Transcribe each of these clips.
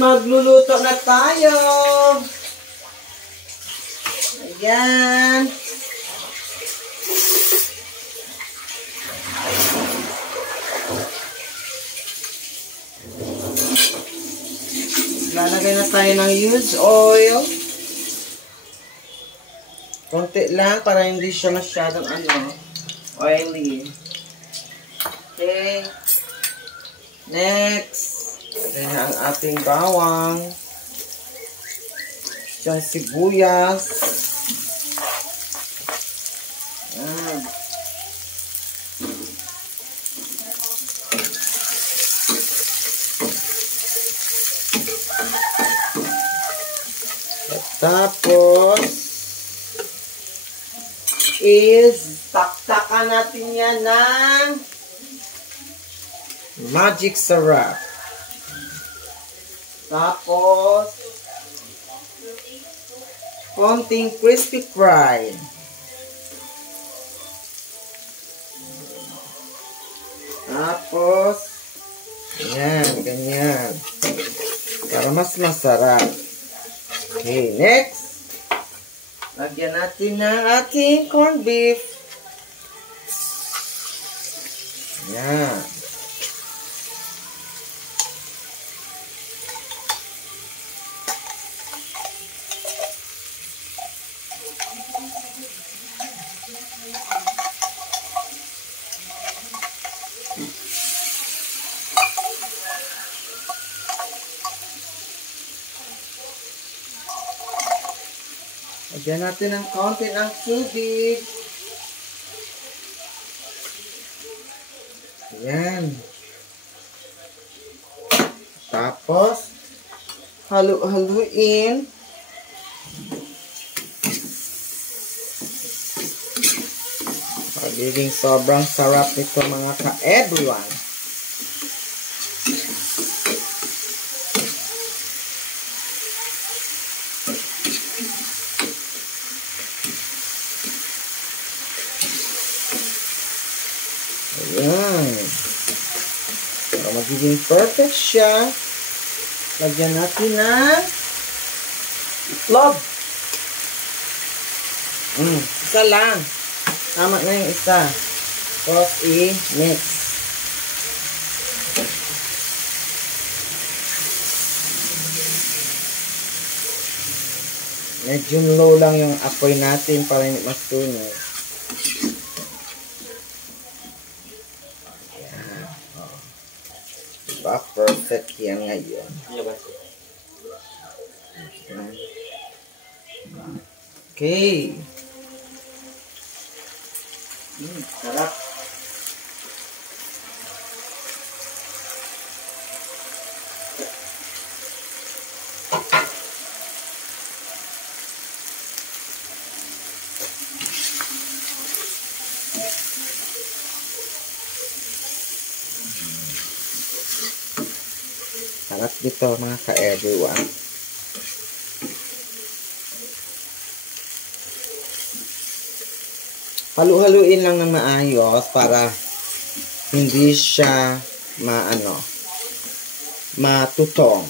Magluluto na tayo. Ayan. Lalagay na tayo ng used oil. Konti lang para hindi siya masyadong oily. Okay. Next. Ayan ang ating bawang. Diyan sibuyas. Ayan. At tapos taktakan natin yan ng magic syrup. Tapos konting crispy fry. Tapos yan, ganyan. Para mas masarap. Okay, next. Lagyan natin ng ating corned beef. Yan. Lagyan natin ng konti ng tubig. Ayan. Tapos, halu-haluin. Magiging sobrang sarap nito mga ka-everyone. Ayan. Para magiging perfect siya, lagyan natin ng itlog. Isa lang. Tama na yung isa. Tapos i-mix. Medyo low lang yung apoy natin para hindi masunog. Diba? Perfect yan ngayon. Okay. Sarap. Sarap dito mga ka-everyone. Halu-haluin lang ng maayos para hindi siya matutong.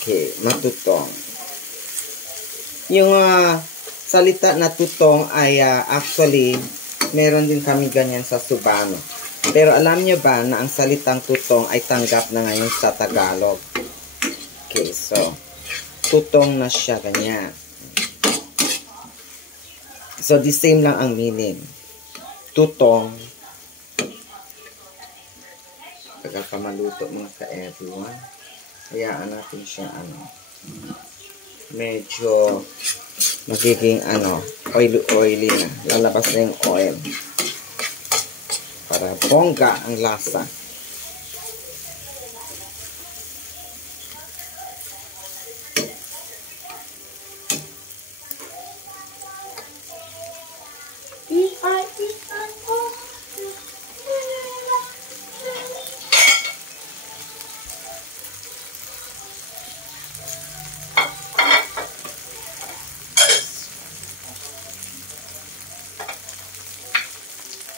Okay, matutong. Yung salita na tutong ay actually meron din kami ganyan sa Subano. Pero alam nyo ba na ang salitang tutong ay tanggap na ngayon sa Tagalog? Okay, so tutong na siya ganyan. So, the same lang ang meaning. Tutong. Tagal pa maluto mga ka-everyone. Hayaan natin siya medyo magiging oily na. Lalabas na yung oil. Para bongga ang lasa.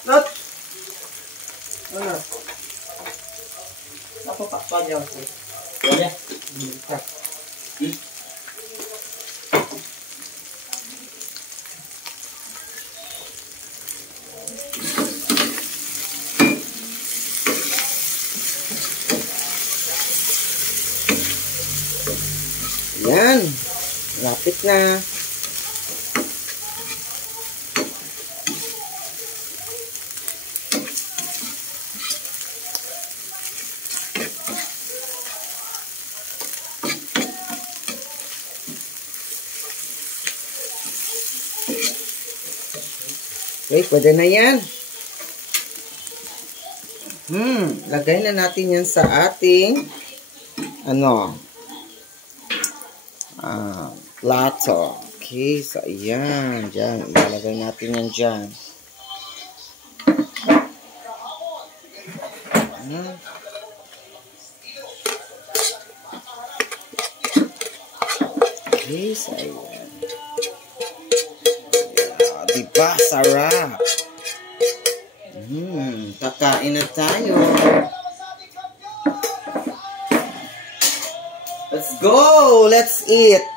Not. Ano? Ako pa dyan. Yan. Lapit na. Okay, pwede na yan. Lagay na natin yan sa ating plato. Okay, so ayan, dyan. Ilalagay natin yan dyan. Okay, so ayan. Diba, sarap. Kakain na tayo. Let's go! Let's eat!